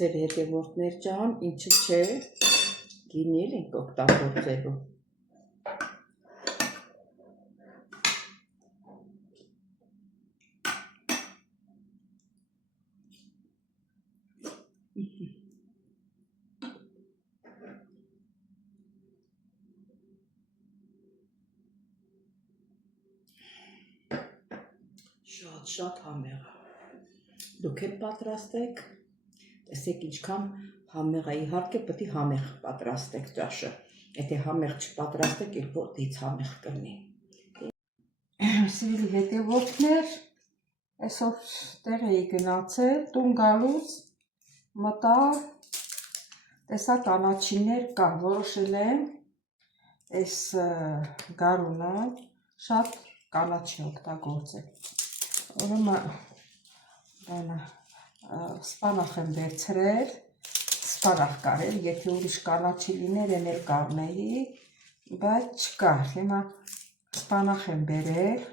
Սեր հետևորդներ ջան, ինչը չէ, գինել ենք օգտագործելու։ Շատ համեղ է։ Դուք էլ պատրաստեք, տեսեք ինչքան համեղ է, իհարկե պետք է համեղ պատրաստեք ճաշը, եթե համեղ չպատրաստեք, էլ որտից համեղ կլինի։ Սիրելի հետևորդներ, այսօր տեղ էի գնացել, տուն գալուց մտա, տեսա կանաչիներ կան, որոշել եմ այս գարունը շատ կանաչի օգտագործել։ Ուրեմն սպանախ եմ վերցրել, սպանախ կարել, եթե ուրիշ կանաչի լիներ են էլ կառնեի, բայց չկար, հիմա սպանախ եմ բերել,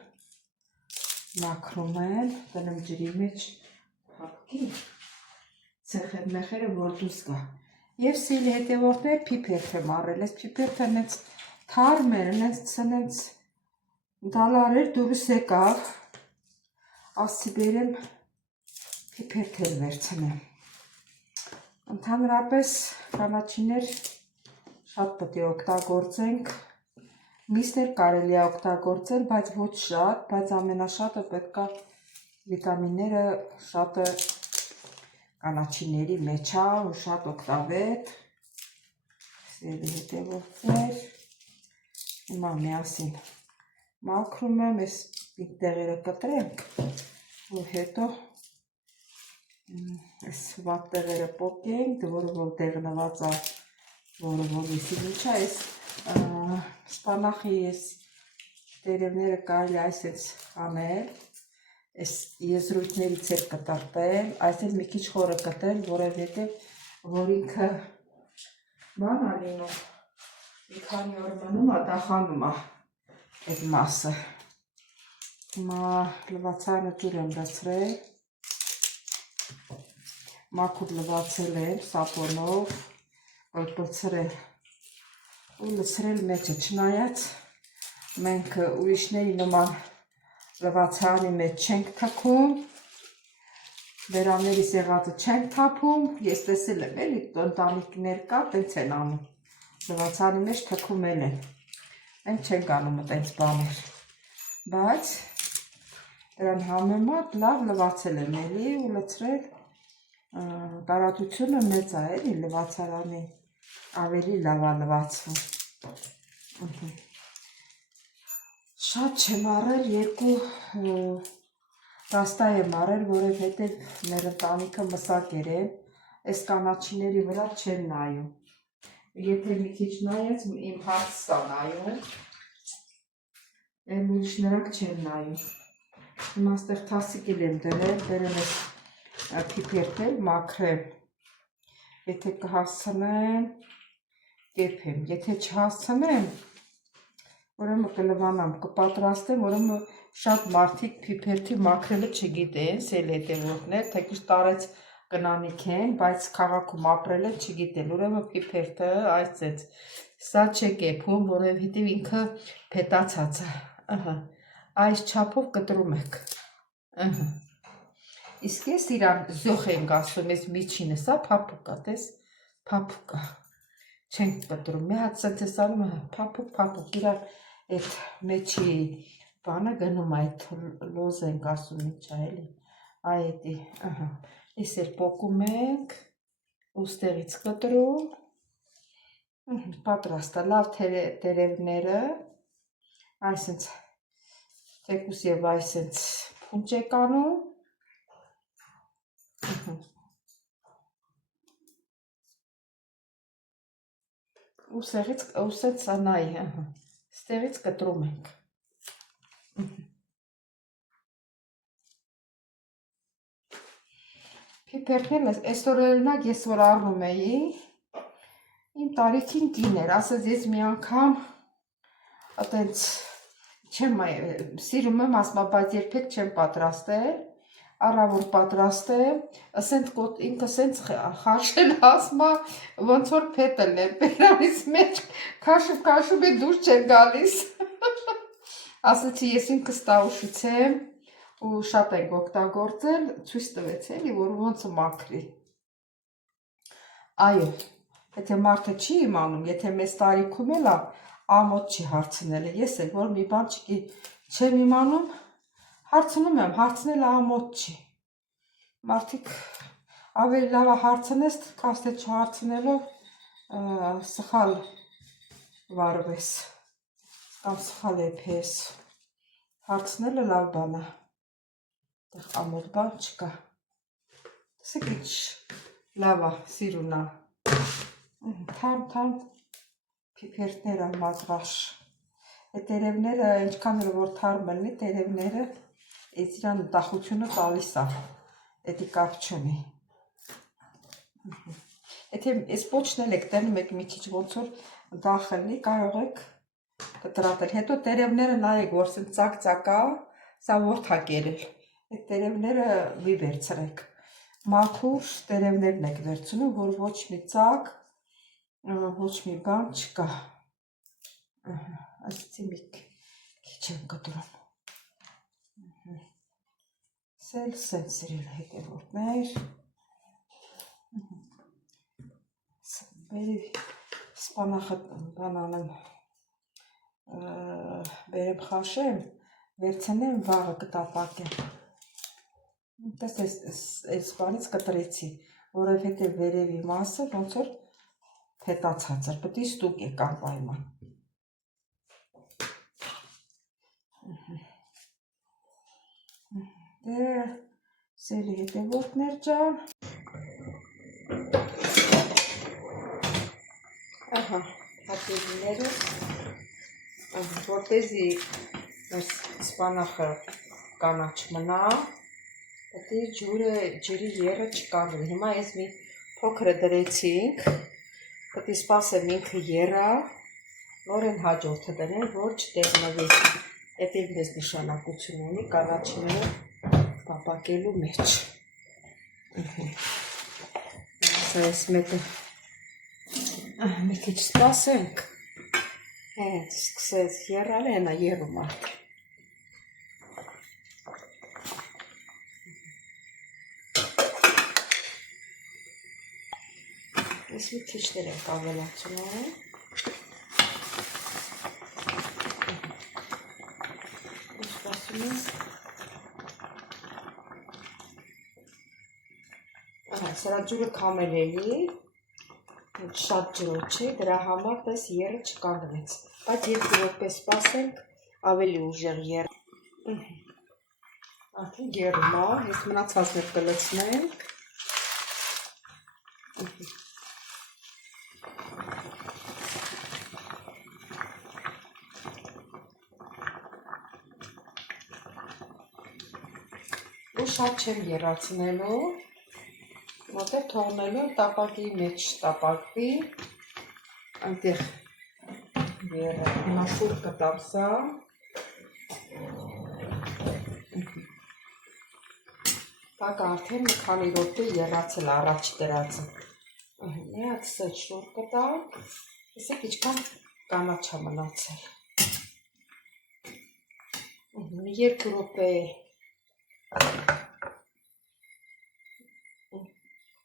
մաքրում եմ, տնեմ ջրի մեջ հապկի, ցեխեր մեխերը որ դուրս գա, և սիրելի հետևորդներ փիփերթ եմ առել, այս փիփերթը նենց թարմ էր, նենց դալար էր դուրս եկավ, ասի բերեմ փիփերթ էլ վերցնեմ։ Ընդհանրապես կանաչիներ շատ պետք է օգտագործենք, միսներ կարելի է օգտագործել, բայց ոչ շատ, բայց ամենաշատը պետք է վիտամինները շատը կանաչիների մեջ է ու շատ օգտավետ, սիրելի հետևորդներ, հիմա միասին մաքրում եմ, այս տեղերը կտրենք, ու հետո այս վատ տեղերը պոկենք, որը որ դեղնված է, որը որ իսի միջա, այս սպանախի այս տերևները կարելի այսպես անել, այս եզրույթներից էլ կտրտել, այսպես մի քիչ խորը կտրել, որովհետև որ ինքը բան է լինում, մի քանի օր մնում է, դախանում է այդ մասը։ Հիմա լվացարանը ջուր եմ լցրել, մաքուր լվացել եմ սապոնով, լցրել ու լցրել մեջը, չնայած մենք ուրիշների նման լվացարանի մեջ չենք թքում, բերանների սեղածը չենք թափում, ես տեսել եմ էլի ընտանիքներ կա, տենց են անում, լվացարանի մեջ թքում են, մենք չենք անում տենց բաներ, բայց դրան համեմատ լավ լվացել եմ էլի ու լցրել, տարածությունը մեծ է էլի լվացարանի, ավելի լավ է լվացվում։ Շատ չեմ առել, 2 ռաստա եմ առել, որովհետև մեր ընտանիքը մսակեր են, այս կանաչիների վրա չեն նայում, եթե մի քիչ նայեց, իմ հարցս է նայում, էլ ուրիշ նրանք չեն նայում, հիմա ստեղ թասիկել եմ դրել, բերել ես փիփերթել, մաքրեմ, եթե կհասցնեմ, կեփեմ, եթե չհասցնեմ, ուրեմն կլվանամ, կպատրաստեմ, ուրեմն շատ մարդիկ փիփերթի մաքրելը չգիտեն, սել հետևորդներ, թեկուզ տարեց կնանիք են, բայց քաղաքում ապրել են չգիտեն, ուրեմն փիփերթը այսպես, սա չկեփում, որովհետև ինքը փետացած է, այս չափով կտրում եք, իսկ ես իրան զոխ ենք ասում, ես միջինը, սա փափուկ է, տես, փափուկ է, չենք կտրում, մի հատ սենց ես անում, փափուկ, իրան այդ մեջի բանը գնում այդ լոզ ենք ասում միջա էլի, այետի, ես էլ պոկում ենք, ուստեղից կտրում, պատրաստ է, լավ տերևները, այսենց, թեկուս և այսենց փունջ եք անում, ուսենց նայի, ստեղից կտրում ենք, փիփերթներն այսօր օրինակ ես որ առնում էի, իմ տարիքին կին էր, ասած ես մի անգամ այտենց չեմ սիրում եմ ասմա, բայց երբեք չեմ պատրաստել, առավոտ պատրաստեմ, ինքը սենց խաշել ասմա, ոնց որ փետելն է, բերանից մեջ քաշում է դուր չէր գալիս, ասեցի ես ինքս տաուշուցեմ ու շատ ենք օգտագործել, ցույց տվեց էլի, որ ոնց մաքրի, այո, եթե մարդը չի իմանում, եթե մեծ տարիքում էլ ամոթ չի հարցնել, ես էլ որ մի բան չեմ իմանում, հարցնում եմ, հարցնել ամոթ չի, մարդիկ ավելի լավ հարցնես, քան թե չհարցնելով սխալ վարվես, կամ սխալ եփես, հարցնելը լավ բան է, այդտեղ ամոթ բան չկա, տեսեք ինչ լավ է, սիրուն է, թարմ փիփերթները մազրաշ, այդ տերևները ինչքան որ թարմ լինի, տերևները այս իրան ուրախությունը տալիս է, էդի կապ չունի, եթե այս պոչն էլ եք տենում եք մի քիչ ոնց որ դախելնի, կարող եք կտրատել, հետո տերևները նայեք, որ սենց ծակ-ծակա, սա որդակ երել, այդ տերևները մի վերցրեք, մաքուր տերևներն եք վերցնում, որ ոչ մի ծակ, ոչ մի բան չկա, ասեցի մի քիչ եմ կտրում, սենց սիրել հետևորդներ, բերի սպանախը բանանեմ, բերեմ խաշեմ, վերցնեմ վաղը կտապակեմ, տես այս բանից կտրեցի, որովհետև վերևի մասը ոնց որ փետացած էր, պետք է ստուգ եք անպայման, դե սելի հետևորդներ ջան, ահա, հատելիները, որտեզի սպանախը կանաչ մնա, պետք է ջրի երը չկանգնի, հիմա ես մի փոքրը դրեցինք, պետք է սպասեմ ինքը երա, նորեն հաջորդը դնեմ, որ չտեղնվի, էդ էլ մեզ նշանակություն ունի կանաչիները տապակելու մեջ, սա ես մեկը, մի քիչ սպասենք, հենց սկսեց եռալ, հենա եռում արդեն, ես մի քիչներ ենք ավելացնում, սրա ջուրը քամել էի, շատ ջրով չի, դրա համար պես երը չկանգնեց, բայց երկու րոպե սպասենք, ավելի ուժեղ եր, արդեն եռում է, ես մնացածներ կլցնենք, ու շատ չեմ եռացնելու, մոտեր թողնելու տապակի մեջ տապակվի, այնտեղ հիմա շուր կտամ սա, տակ արդեն մի քանի րոպե եռացել առաջ դրածը, նեած սետ շուր կտամ, տեսեք ինչքան կանաչ է մնացել, մի երկու րոպե,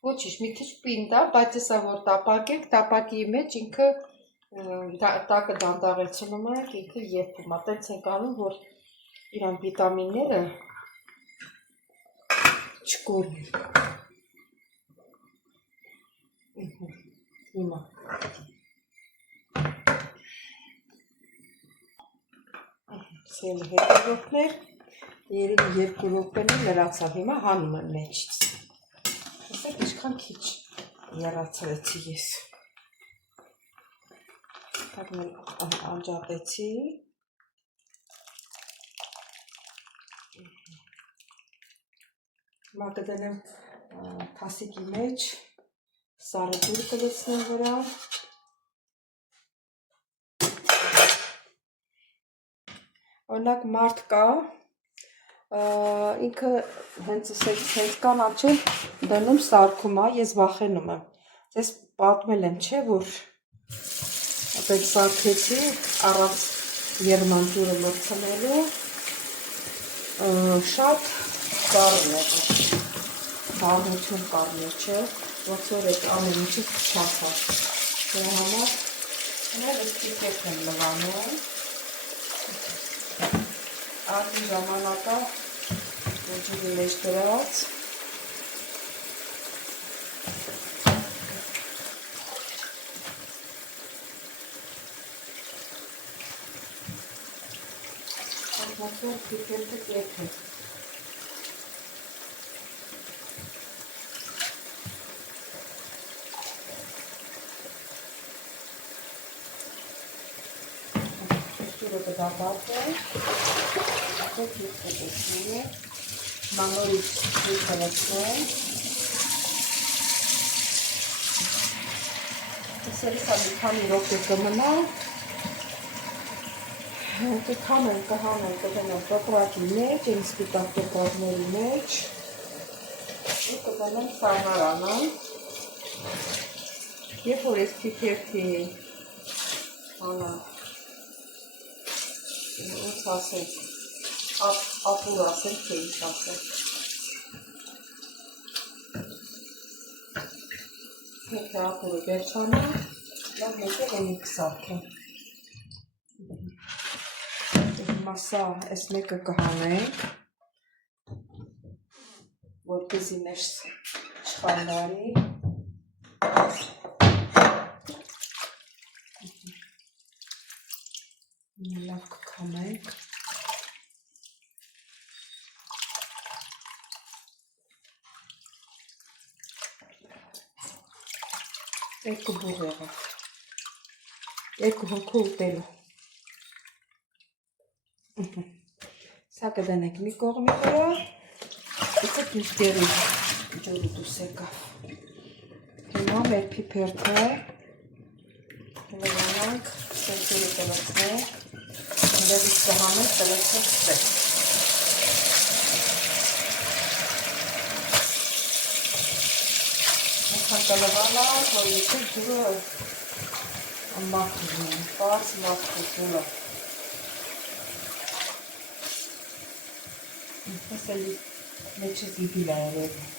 ոչինչ, մի քիչ պինդ է, բայց հեսա որ տապակենք, տապակի մեջ ինքը տակը դանդաղեցնում է, ինքը եփում է, տենց ենք անում, որ իրան վիտամինները չկորնի, հիմա, սելի հետևորդներ, երևի երկու րոպեն լրացավ, հիմա հանում եմ մեջից, տեսեք ինչքան քիչ եռացրեցի ես, անջատեցի, հիմա կդնեմ թասիկի մեջ, սարը ջուր կլցնեմ վրա, օրինակ մարդ կա, ինքը հենց կանաչ է դնում սարքում է, ես վախենում եմ։ Ձեզ պատմել եմ, չէ, որ ապեք սարքեցի առանց երմանջուրը մրցնելու, շատ կարն է, բարնություն կարն է, չէ, ոնց որ այդ ամեն ինչը փչացավ։ Դրա համար ես պիպետ եմ լվանում, արդի ժամանակա ջուրի մեջ դրած, ոնց որ պիպետը կեփ է։ Կդապատել, ասեք ես կտեսնում է, մանորից դուք հրեցնեմ, սերիս ա մի քանի րոպե կմնա, կհանեմ, կդնեմ տոպրակի մեջ, այն սպիտակ տոպրակների մեջ, ու կդնեմ սառնարանը, երբ որ ես պիպերթի ոնց ասենք, ապուր ասենք, թե ինչ ասենք։ Եթե ապուրը վերջանա, լավ հետև էնի կսարքեմ։ Հիմա սա այս մեկը կհանենք, որպեսզի մեր չխանդարի։ Լավ կքամենք։ Երկու բուղ եղավ, երկու հոգու ուտելու։ Սա կդնենք մի կողմի վրա, եսեք միշտերի ջուրը դուս եկավ։ Հիմա մեր պիպերթը լվանանք, սենքուրը կլցնենք, դեպից կհանենք, կլցնենք սպետ։ Կլվանա, որ եթե ջուրը մաքրում, պարզ մաքրում։ Ես էլի մեջը զիբիլ է երևի։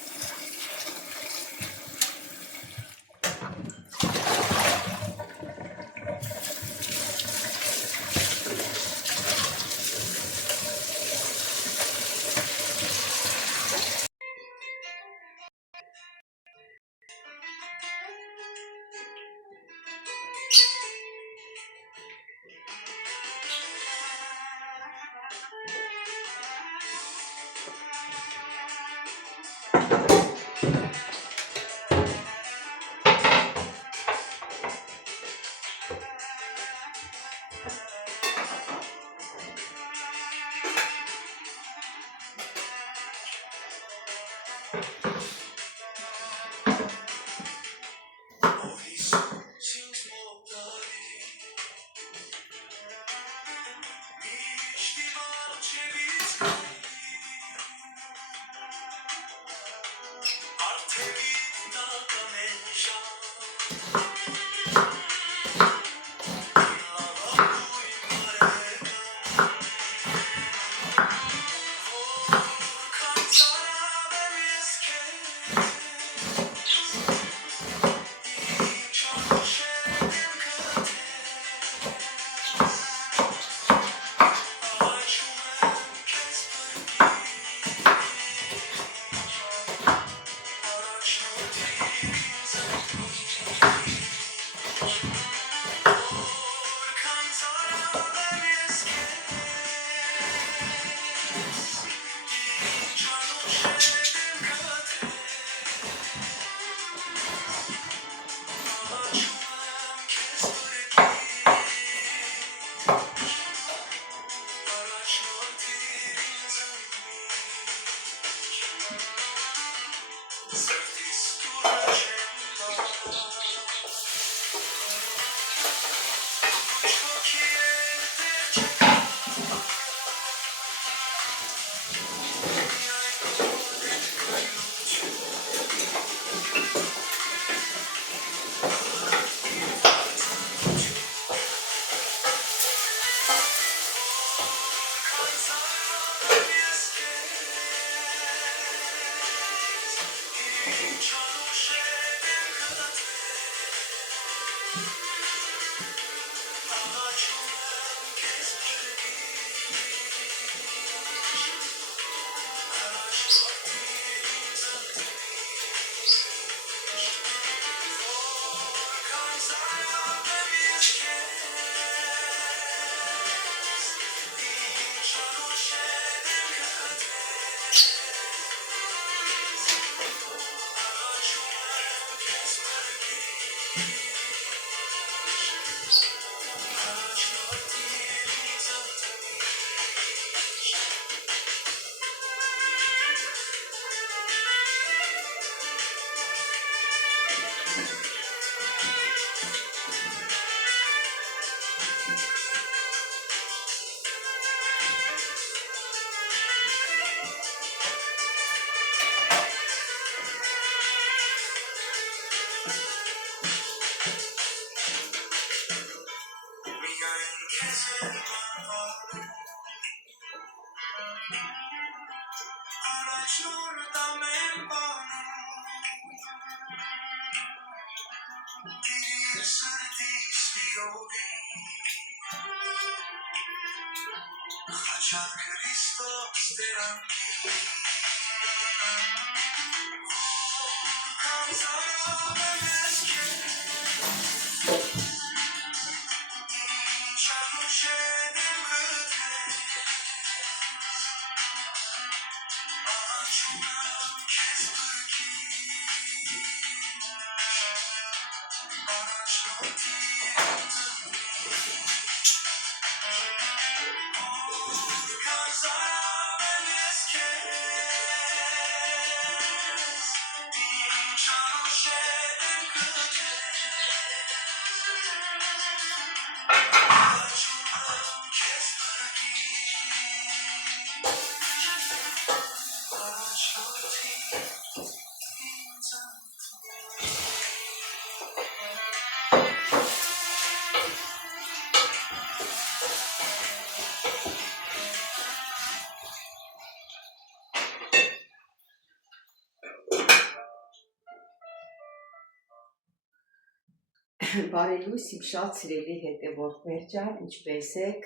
Բարի լույս իմ շատ սիրելի հետևորդներ ջան, ինչպես եք,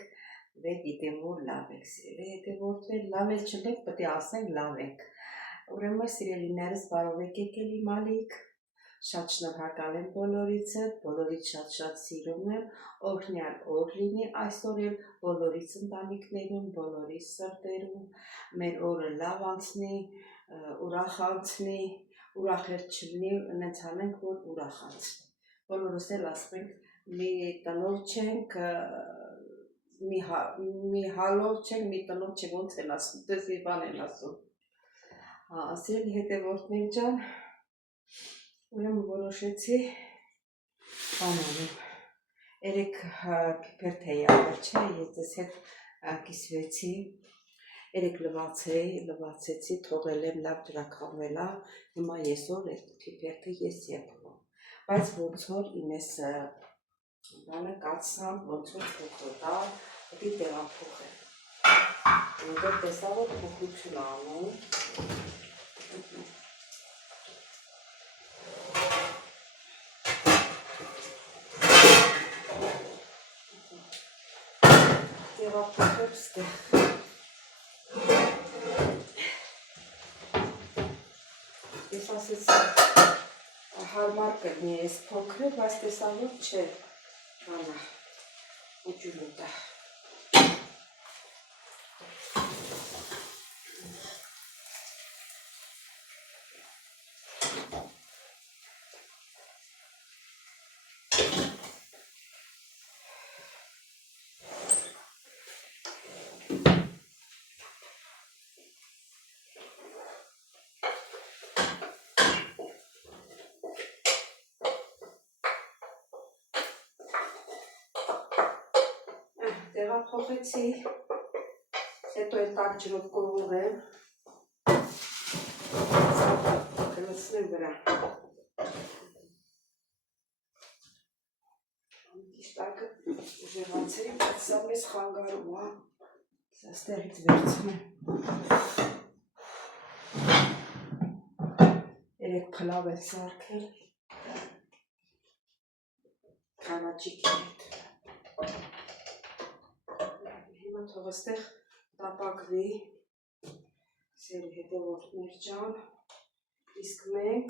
գիտեմ որ լավ եք սիրելի հետևորդներ, լավ էլ չեք, պետք է ասենք լավ եք։ Ուրեմն սիրելիներս բարով եք եկել իմ ալիք, շատ շնորհակալ եմ բոլորիցը, բոլորից շատ սիրում եմ, օրհնյալ օր լինի այսօր էլ բոլորից ընտանիքներում, բոլորի սրտերում, մեր օրը լավ անցնի, ուրախ անցնի, ուրախ չլինի, նենց անենք, որ ուրախ անցնի։ Բոլորս էլ ասում ենք, մի տնով չենք, մի հալով չենք, մի տնով չենք, ոնց են ասում, դες մի բան են ասում։ Սիրելի հետևորդներ ջան, ուրեմն որոշեցի բան անեմ, երեք պիպեր թեյ ավել չէ, ես ձեզ հետ կիսվեցի, երեք լվացեցի, թողել եմ լավ ջրաքամվել է, հիմա եսօր այդ պիպեր թեյ ես եփում։ Բայց ոնց որ իմ ես բանը կացնամ, ոնց որ փոքր դա, պետք է տեղափոխել։ Որտեղ տեսա որ փոքրություն անում։ Տեղափոխել ստեղ։ Ես ասեցի հարմար կլինի ես փոքրը, բայց տեսա որ չէ, բանա, ուջուլուտ է։ Տեղափոխեցի, հետո էլ տաք ջրով կողողեմ, կլցնեմ վրա։ Տակը ուժեղացրի, բայց սա մեզ խանգարում է, սա ստեղից վերցնեմ։ Երեք փլավ էլ սարքել, կանաչիկի հետ։ Թող այստեղ տապակվի, սերի հետևորդներ ջան, իսկ մենք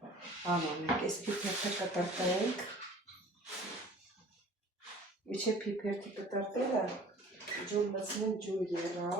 բան անենք, այս պիպերտը կտրտենք, միջև պիպերտի կտրտելը ջուր լցնեմ ջուր եղա,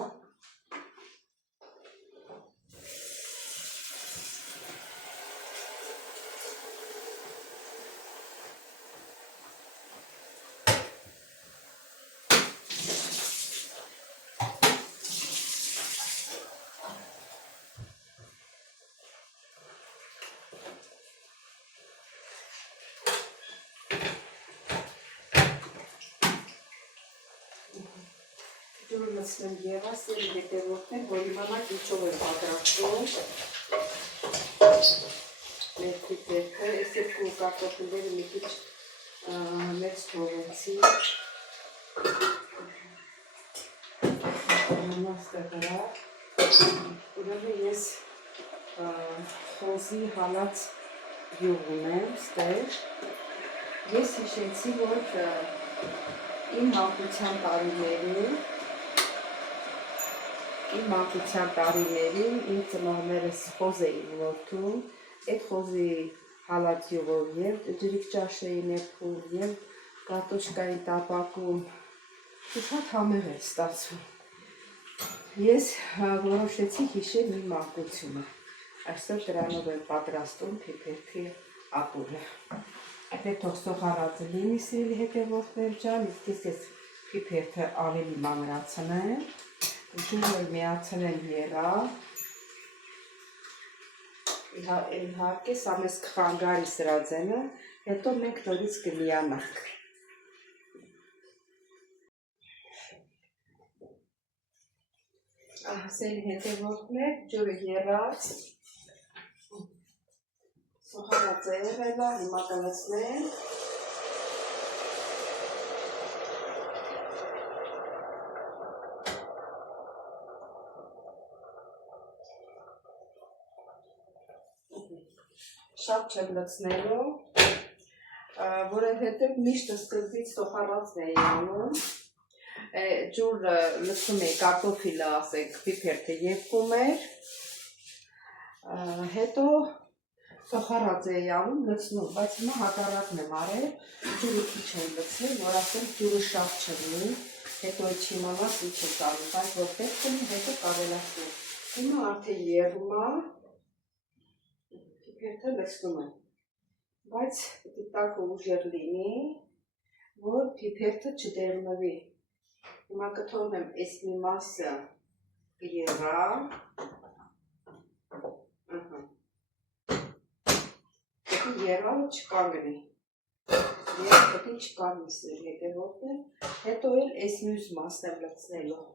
ջուրը լցնեմ եղա, սերի հետևորդներ, որ իմանաք ինչով եմ պատրաստում մեր պիպերքը, այս երկու կարտոֆիլները մի քիչ մեծ թողեցի, ստեղ վրա, ուրեմն ես խոզի հալած յուղ ունեմ, ստեղ, Ես հիշեցի, որ իմ մանկության տարիներին իմ ծնողներս խոզ էին որդում, այդ խոզի հալածյովով և ջրիկ ճաշ էին եփում, և կարտոշկային տապակում, շատ համեղ էր ստացվում։ Ես որոշեցի հիշել իմ մանկությունը, այսօր դրանով եմ պատրաստում փիփերթի ապուրը։ Այդ թող սոխարածը լինի, սիրելի հետևորդներ ջան, իսկ ես փիփերթը ավելի մանրացնեմ, ջուրը միացնեմ եռավ, իհարկե սա մեզ կխանգարի սրածենը, հետո մենք նորից կլիանանք։ Սիրելի հետևորդներ, ջուրը եռած, սոխարածը եղել է, հիմա կլցնեմ։ Շատ չեմ լցնելու, որովհետև միշտ սկզբից սոխարածն էի անում, ջուր լցում էի, կարտոֆիլը, ասենք, փիփերթը եփվում էր, հետո սոխարած էի անում, լցնում, բայց հիմա հակառակն եմ արել, ջուրը քիչ եմ լցնել, որ ասենք ջուրը շատ չլինի, հետո չիմանաս ինչ ես անում, բայց որ պետք ունի, հետո կավելացնեմ։ Հիմա արդեն եռում է, փիփերթը լցնում եմ, բայց տակը ուժեղ լինի, որ փիփերթը չդեղնվի։ Հիմա կթողնեմ այս մի մասը եռա, եռալը չկանգնի, և պետք չկանգնի սիրելի հետևորդներ, հետո էլ այս մյուս մասն եմ լցնելու։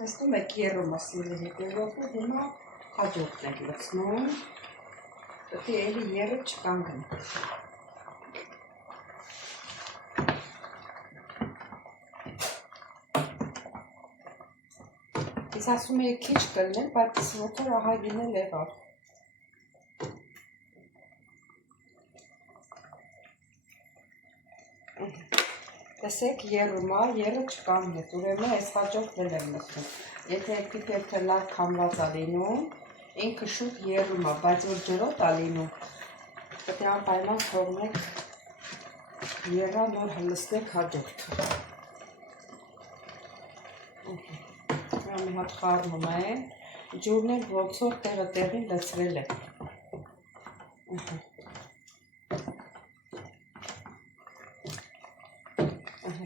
Տեսնում եք եռում է սիրելի հետևորդներ, հիմա հաջորդն եմ լցնում, պետք է էլի եռը չկանգնի։ Ես ասում էի քիչ կլներ, բայց ոտոր ահագին էլ եղավ։ Տեսեք, եռում է, եռը չկանգնեց, ուրեմն այս հաջորդն էլ եմ լցնում։ Եթե փիփերթը լավ քամված է լինում, ինքը շուտ եռում է, բայց որ ջրոտ է լինում, պետք է անպայման թողնեք եռա, նոր լցնեք հաջորդը։ Մի հատ խառնում եմ, ջուրն էլ ոնց որ տեղը տեղին լցրել է։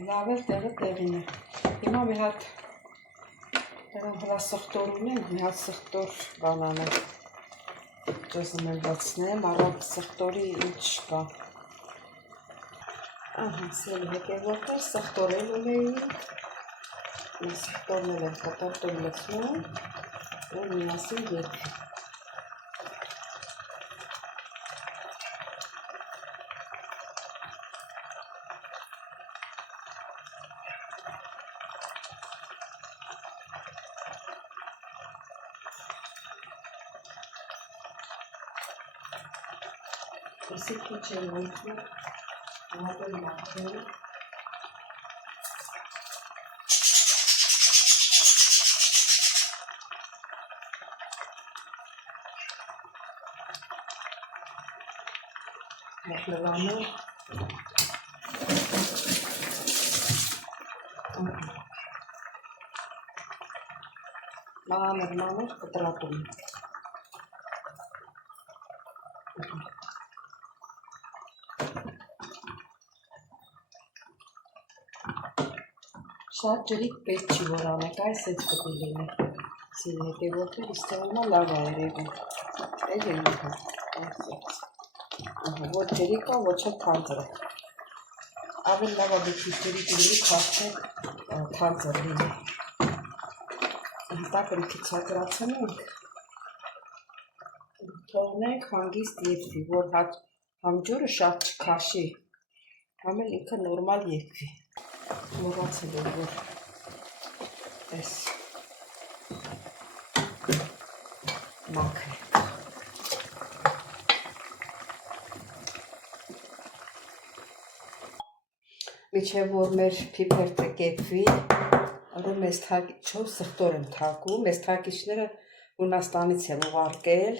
Լավ էլ տեղը տեղին է։ Հիմա մի հատ դրան հլա սխտոր ունենք, մի հատ սխտոր բան անեմ, ճզմ եմ լցնեմ, առանց սխտորի ինչ կա։ Սիրելի հետևորդներ, սխտոր էլ ունեի, սխտորն էլ եմ կտարտում լցնում, որ միասին եփի։ Եսի քիչ եմ ոնցում, հատել մաքրել։ Լվանում։ Մանր կտրատում։ Շատ ջրիկ պետք չի որ անեք, այս էց պետք է լինի։ Սիրելի հետևորդներ, իսկ հիմա լավ է երևում։ Էլ եմ իհա, այսպես։ Ոչ ջրիկ է, ոչ էլ թանձր է։ Ավելի լավ է դիքի ջրիկ լինի, քան թանձր լինի։ Տակը մի քիչ ցածրացնենք, թողնենք հանգիստ եփվի, որ համ ջուրը շատ չքաշի, համ էլ ինքը նորմալ եփվի։ Մոռացել եմ, որ այս մաքրենք։ Միջև որ մեր փիփերթը կեպվի, որում ես թակիչով սխտոր եմ թակում, ես թակիչները Հունաստանից եմ ուղարկել,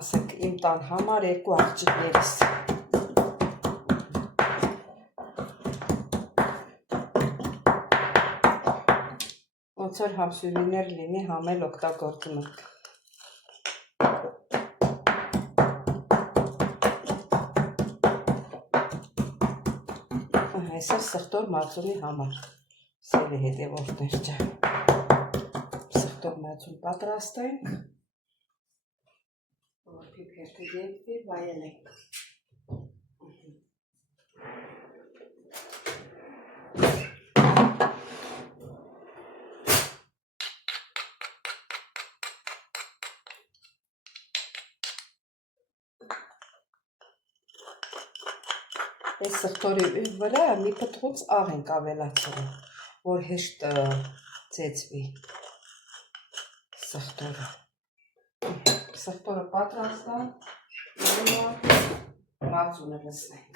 ասենք իմ տան համար 2 աղջիկներիս։ Ոնց որ համսյուրիներ լինի, համել օգտագործում ենք։ Այսօր սխտոր մածունի համար, սերի հետևորդներ ջան, սխտոր մածուն պատրաստենք, որ փիփերթը եպվի, վայելենք։ Այս սխտորի վրա մի պտղուց աղ ենք ավելացնում, որ հեշտ ծեծվի սխտորը։ Սխտորը պատրաստ է, մածունը լցնենք։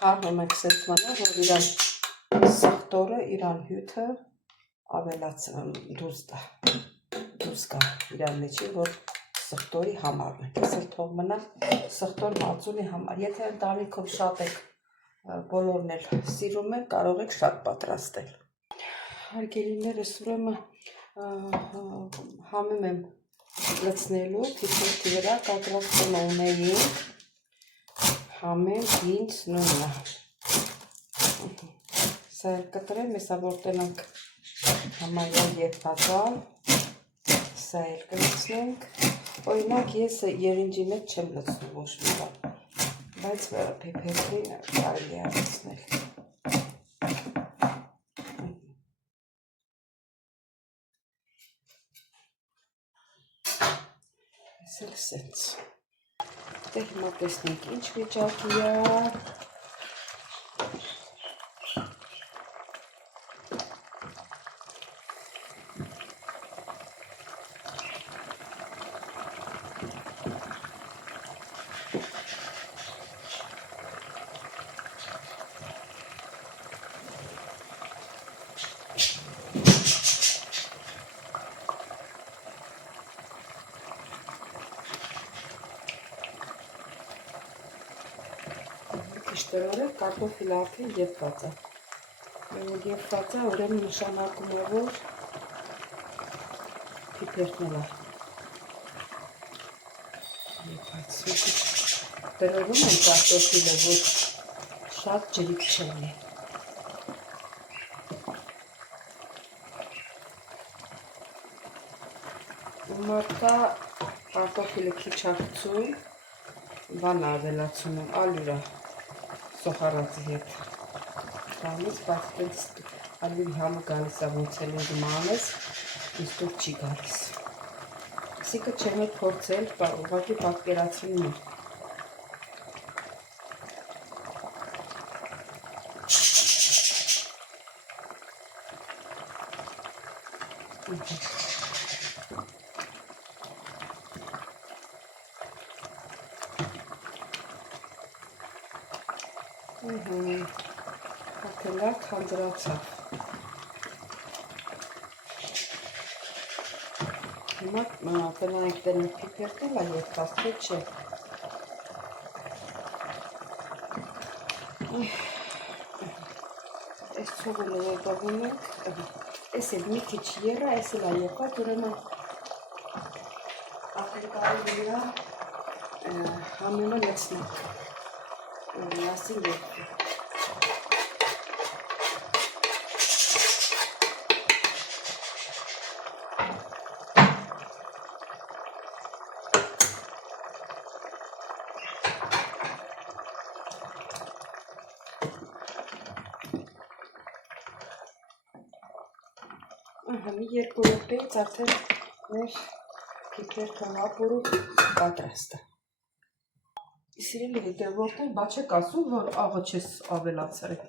Խառնում ենք սեծմանը, որ իրան սխտորը, իրան հյութը դուրս գա իրան մեջի, որ սխտորի համարն է, կես էլ թող մնա սխտոր մածունի համար, եթե ընտանիքով շատ եք, բոլորն էլ սիրում եք, կարող եք շատ պատրաստել։ Հարգելիներս ուրեմն համեմ եմ լցնելու, փիփերթի վրա կադրաստումը ունեինք, համեմ ինձ նույնը։ Սա էլ կտրեմ, եսա որ տնանք համայա եփածալ, սա էլ կլցնենք, օրինակ ես երինջի մեջ չեմ լցնում ոչ մի բան, բայց փիփերթին կարելի է լցնել։ Ես էլ սենց։ Դե հիմա տեսնենք ինչ վիճակի է։ Իշտերորը կարտոֆիլը արդեն եփված է։ Որ եփված է, ուրեմն նշանակում է, որ փիփերթն է եփած։ Տրորում եմ կարտոֆիլը, որ շատ ջրիկ չլինի։ Մարդը կարտոֆիլը քիչ աղցում, բան ավելացնում, ալյուրա սոխարածի հետ։ Տանից, բայց տենց ալյուրի համը գալիս է, ոնց էլ ուզում անես, ինձ դուր չի գալիս։ Սիկը չեմ է փորձել, ուղղակի պատկերացնում եմ։ Հատելա քանդրացավ։ Հիմա տնանք դել փիփերթն է եփած, թե չէ։ Այս ցողունը որ բաղում ենք, այս էլ մի քիչ եռա, այս էլ է եփած, ուրեմն արդեն կարելի է համեմը լցնենք, որ միասին եփվի։ Մի 2 րոպեից արդեն մեր փիփերթը ապուրը պատրաստ է։ Սիրելի հետևորդներ, բա չեք ասում, որ աղը չես ավելացրել։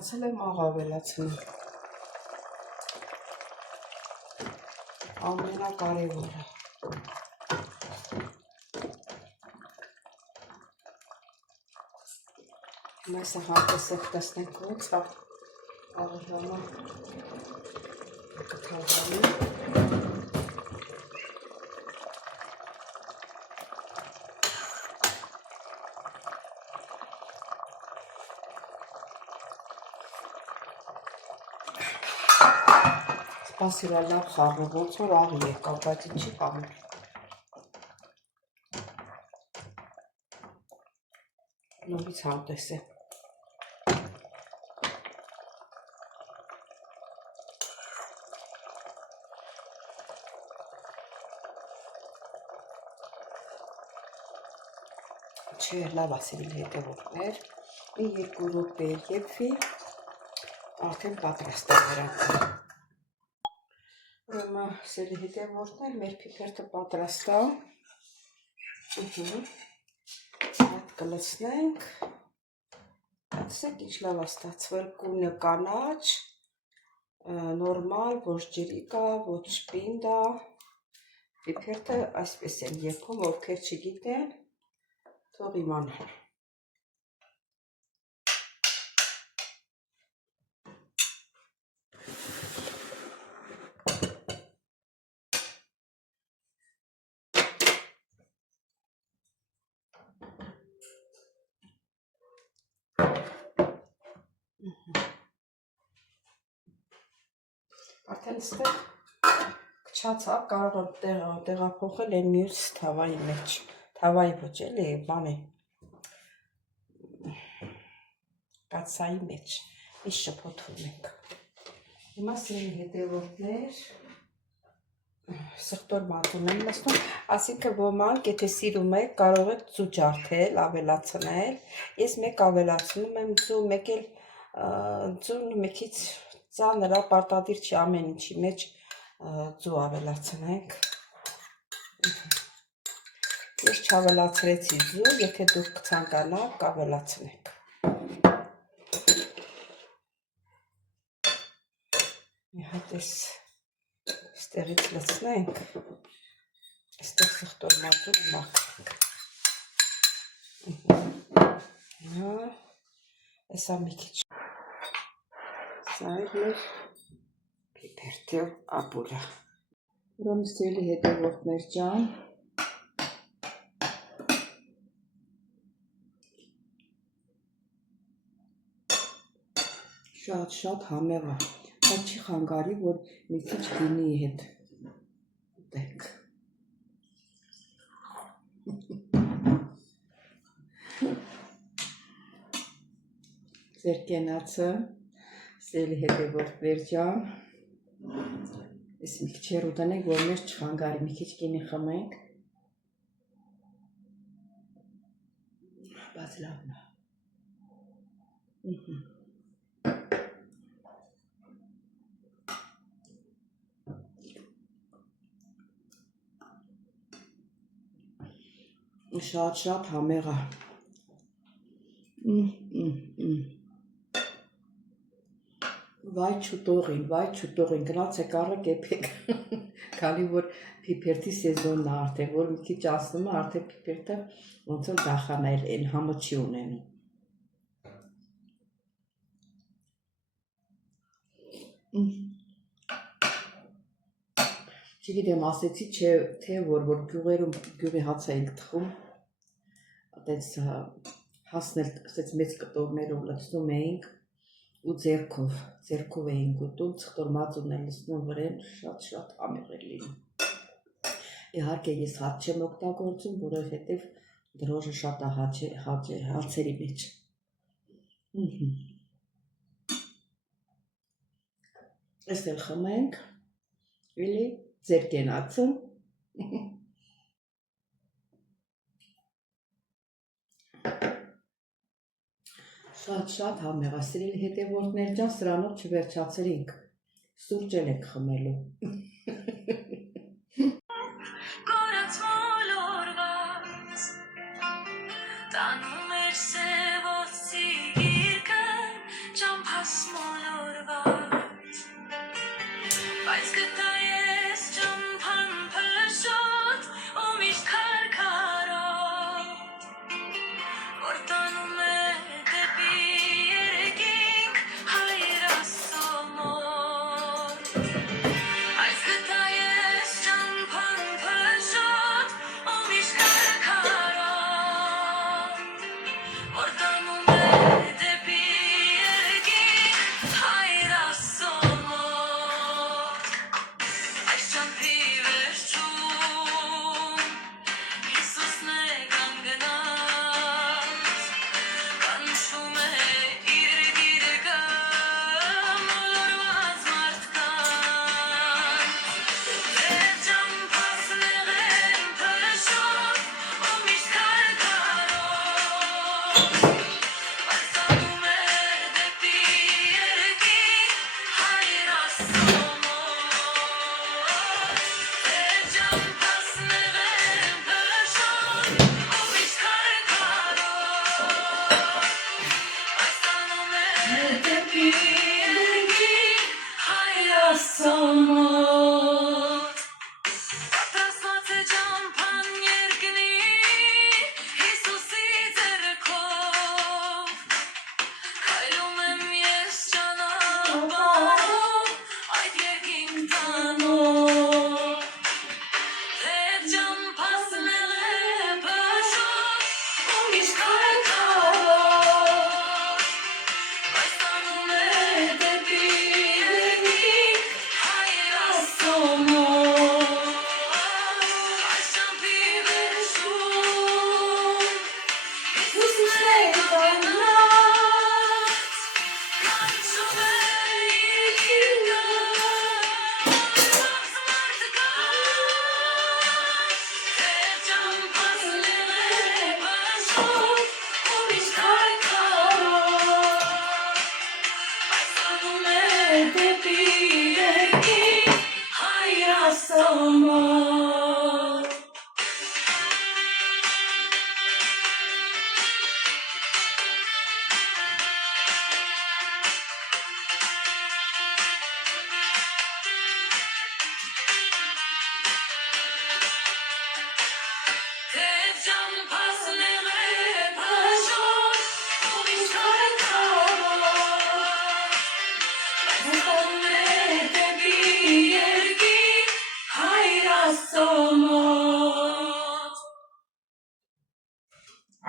մնացել եմ աղ ավելացնում։ Ամենակարևորը։ Mēs հատեսեք տեսնենք ոնց է աղի համար կթալվանի։ Սպասիրա լավ խառնը, ոնց որ աղի եկավ, բայց ինչի համար։ Նորից հատես է։ Չէ, լավ ասել հետևորդներ, մի 2 րոպե եպվի, արդեն պատրաստ է վերածել։ Ուրեմն սերի հետևորդներ, մեր փիփերթը պատրաստ է։ Այդ կլցնենք։ Տեսեք ինչ լավ է ստացվել, կունը կանաչ, նորմալ, ոչ ջրիկա, ոչ պինդա։ Փիփերթը այսպես են եփում, ովքեր չգիտեն, թող իմանան։ Արդեն ստեղ քչացա, կարող եմ տեղափոխել այն մյուս թավայի մեջ, թավայի ոչ էլի, բանի, կացայի մեջ, մի շփոթում ենք։ Հիմա սերի հետևորդներ, սխտոր մածուն եմ լցնում, ասինքն ոմանք, եթե սիրում եք, կարող եք ձու ջարդել, ավելացնել, ես մեկ ավելացնում եմ ձու, մեկ էլ ձուն մի քիչ ծանր է, պարտադիր չի ամեն ինչի մեջ ձու ավելացնենք։ Ես չավելացրեցի ձու, եթե դուք կցանկանաք, կավելացնեք։ Մի հատ էս ստեղից լցնենք, ստեղ սխտոր մածուն մաքրենք։ Էսա մի քիչ։ Սա էր մեր փիփերթի ապուրը։ Ուրեմն սիրելի հետևորդներ ջան, շատ համեղ է, բայց չի խանգարի, որ մի քիչ գինի հետ ուտենք։ Ձեր կենացը, սիրելի հետևորդներ ջան, ես մի քիչ հեռու տնենք, որ մեզ չխանգարի, մի քիչ գինի խմենք, բայց լավն է։ Շատ համեղ է։ Վայ չուտողին, գնացեք առեք եփեք, քանի որ փիփերթի սեզոնն է արդեն, որ մի քիչ ասնում է, արդեն փիփերթը ոնց որ դախանել են, համը չի ունենում։ Չգիտեմ, ասեցի թե որ գյուղերում գյուղի հաց էինք թխում, այդպես հասնել մեծ կտորներով լցնում էինք ու ձեռքով էինք ուտում, սխտոր մածունն են լցնում վրան, շատ համեղ էր լինում։ Իհարկե ես հաց չեմ օգտագործում, որովհետև դրոժը շատ է հացերի մեջ։ Էս էլ խմենք, էլի ձեր կենացը։ Շատ համեղ է, սիրելի հետևորդներ ջան, սրանով չվերջացրինք, սուրճ էլ ենք խմելու։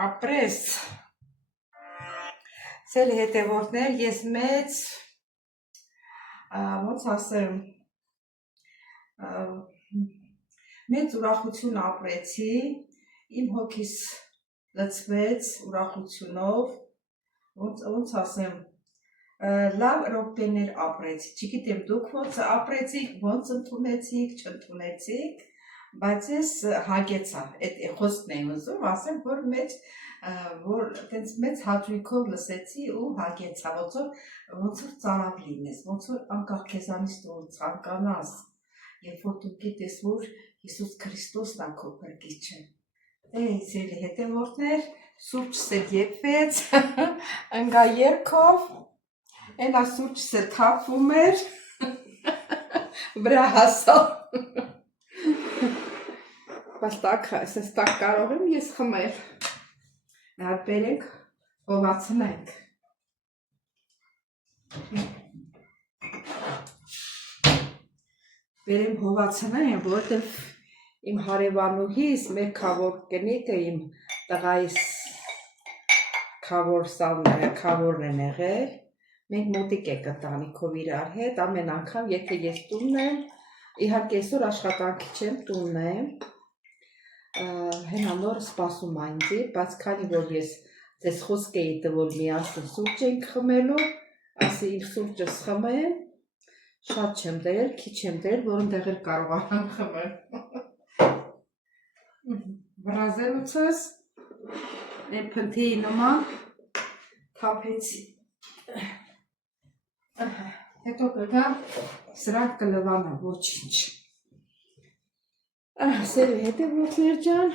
Ապրես, սերի հետևորդներ, ես ոնց ասեմ, մեծ ուրախություն ապրեցի, իմ հոգիս լցվեց ուրախությունով, ոնց ասեմ, լավ րոպեներ ապրեցի, չգիտեմ դուք ոնց ապրեցիք, ոնց ընդունեցիք, չընդունեցիք, բայց ես հագեցա, այդ խոսքն եմ ուզում, ասեմ, որ մեծ հաճույքով լսեցի ու հագեցա, ոնց որ ծարավ լինես, ոնց որ անկախ քեզանից դու ցանկանաս, երբ որ դու գիտես, որ Հիսուս Քրիստոսն է քո փրկիչը։ Սիրելի հետևորդներ, սուրճս էլ եկվեց, ընկա երգով, այնա սուրճս էլ թափվում էր, վրա հասավ։ Բայց տակ կարող եմ ես խմել։ Նար բերենք, հովացնենք։ Բերեմ հովացնենք, որտև իմ հարևանուհիս, մեր քավոր կնիկը, իմ տղայիս քավորն են եղել, մենք մոտիկ ենք ընտանիքով իրար հետ, ամեն անգամ, եթե ես տունն եմ, իհարկե այսօր աշխատանքի չեմ, տունն եմ, հենա նոր սպասում այնձի, բայց քանի որ ես ձեզ խոսք էի տվել միասին սուրճ ենք խմելու, ասի իմ սուրճս խմեմ, շատ չեմ դրել, քիչ եմ դրել, որ ընդեղ էլ կարողանամ խմել։ Վրազելուցս այն փնթիի նման թափեցի։ Հետո կգամ սրանք կլվանա, ոչինչ։ Սերի հետևորդներ ջան,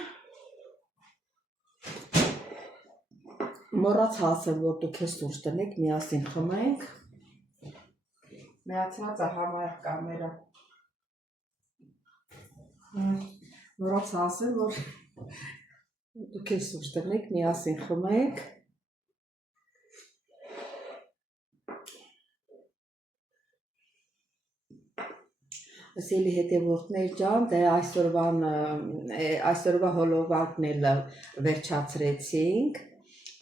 մոռացա ասել, որ դուք ես սուրճ տնեք, միասին խմենք։ Միացրած է համայր կամերա։ Մոռացա ասել, որ դուք ես սուրճ տնեք, միասին խմենք։ Սիրելի հետևորդներ ջան, դե այսօրվա հոլովակն էլ վերջացրեցինք։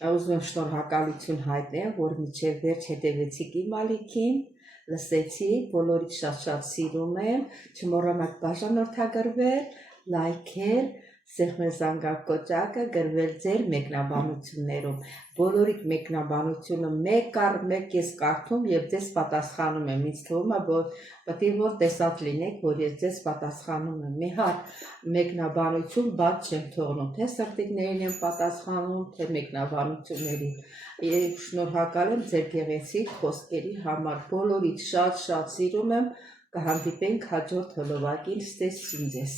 Ուզում եմ շնորհակալություն հայտնել, որ մինչև վերջ հետևեցիք իմ ալիքին, լսեցիք, բոլորիդ շատ սիրում եմ, չմոռանաք բաժանորդագրվել, լայքել, սեղմել զանգակոճակը, գրվել ձեր մեկնաբանություններում։ Բոլորիդ մեկնաբանությունը մեկ առ մեկ ես կարդում եւ ձեզ պատասխանում եմ։ Ինձ թվում է, որ պետք է որ տեսած լինեք, որ ես ձեզ պատասխանում եմ։ Մի հատ մեկնաբանություն բաց չեմ թողնում, թե սրտիկներին եմ պատասխանում, թե մեկնաբանություններին։ Եվ շնորհակալ եմ ձեր գեղեցիկ խոսքերի համար։ Բոլորիդ շատ սիրում եմ, կհանդիպենք հաջորդ հոլովակին, ստեսին ձեզ։